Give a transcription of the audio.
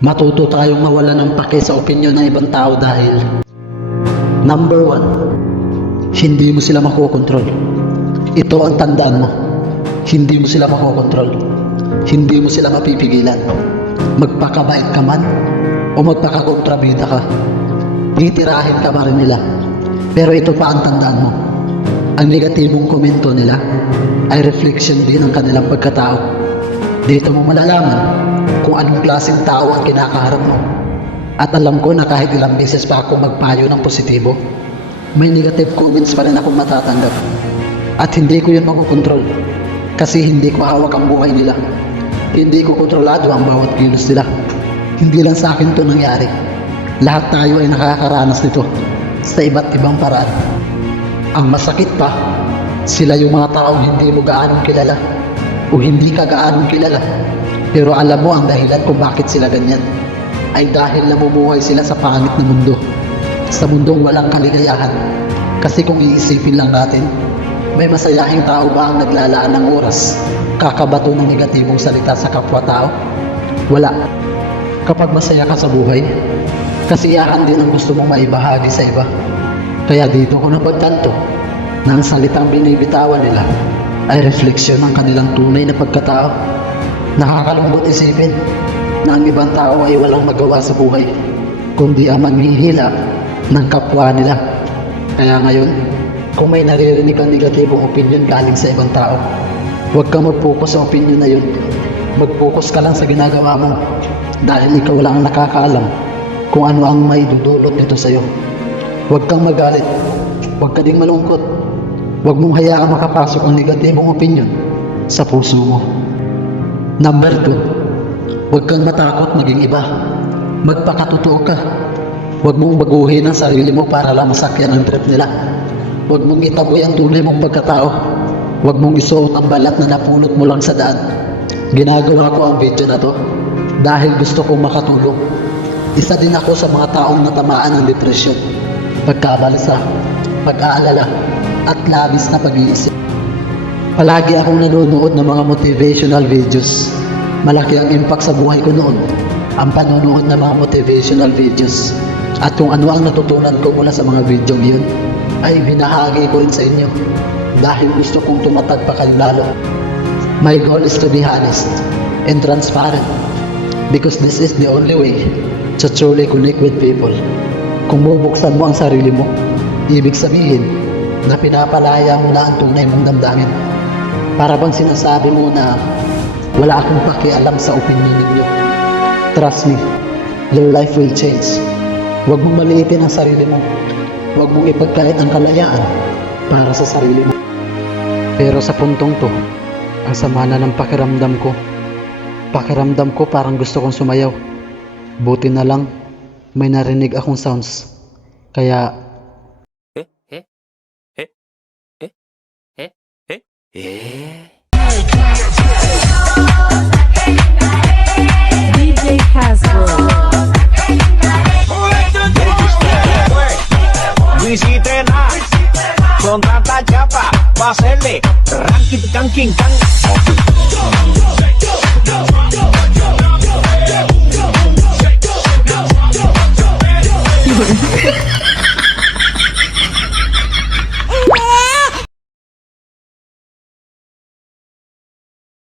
Matuto tayong mawala ng pake sa opinyon ng ibang tao dahil number 1, hindi mo sila makokontrol. Ito ang tandaan mo. Hindi mo sila makokontrol. Hindi mo sila mapipigilan. Magpakabait ka man o magpakakontrabida ka, titirahin ka pa rin nila. Pero ito pa ang tandaan mo. Ang negatibong komento nila ay reflection din ng kanilang pagkatao. Dito mo malalaman kung anong klaseng tao ang kinakaharap mo. At alam ko na kahit ilang beses pa ako magpayo ng positibo, may negative comments pa rin akong matatanggap. At hindi ko yun makukontrol. Kasi hindi ko hawak ang buhay nila. Hindi ko kontrolado ang bawat kilos nila. Hindi lang sa akin to nangyari. Lahat tayo ay nakakaranas nito sa iba't ibang paraan. Ang masakit pa, sila yung mga taong hindi mo gaanong kilala o hindi ka gaanong kilala. Pero alam mo ang dahilan kung bakit sila ganyan ay dahil namumuhay sila sa pangit na mundo. Sa mundong walang kaligayahan. Kasi kung iisipin lang natin, may masayahing tao ba ang naglalaan ng oras kakabato ng negatibong salita sa kapwa-tao? Wala. Kapag masaya ka sa buhay, kasiyahan din ang gusto mong maibahagi sa iba. Kaya dito ko napagtanto na ang salitang binibitawan nila ay refleksyon ng kanilang tunay na pagkatao. Nakakalungkot isipin na ang ibang tao ay walang magawa sa buhay kundi ang manghihila ng kapwa nila. Kaya ngayon, kung may naririnig kang negatibong opinion galing sa ibang tao, huwag kang mag-focus sa opinion na yun. Mag-focus ka lang sa ginagawa mo dahil ikaw lang ang nakakaalam kung ano ang may dudulot nito sa'yo. Huwag kang magalit. Huwag ka ding malungkot. Huwag mong hayaang makapasok ang negatibong opinion sa puso mo. Number 2, huwag kang matakot maging iba. Magpakatotoo ka. Huwag mong baguhin ang sarili mo para lang masakyan ang trip nila. Huwag mong itaboy ang tunay mong pagkatao. Huwag mong isuot ang balat na napulot mo lang sa daan. Ginagawa ko ang video na to dahil gusto kong makatulong. Isa din ako sa mga taong natamaan ng depresyon, pagkabalisa, pag-aalala, at labis na pag-iisip. Palagi akong nanonood ng mga motivational videos. Malaki ang impact sa buhay ko noon, ang panonood ng mga motivational videos. At kung ano ang natutunan ko mula sa mga video yun, ay binahagi ko rin sa inyo. Dahil gusto kong tumatag pa kayo lalo. My goal is to be honest and transparent. Because this is the only way to truly connect with people. Kung bubuksan mo ang sarili mo, ibig sabihin na pinapalaya mo na ang tunay mong damdamin. Para bang sinasabi mo na wala akong pakialam sa opinion ninyo. Trust me, your life will change. Huwag mong maliitin ang sarili mo. Huwag mong ipagkait ang kalayaan para sa sarili mo. Pero sa puntong to, ang sama na ng pakiramdam ko. Pakiramdam ko parang gusto kong sumayaw. Buti na lang, may narinig akong sounds. Kaya DJ Hasbro. Visiten a con tanta chapa, pa' hacerle ranking, canking, can.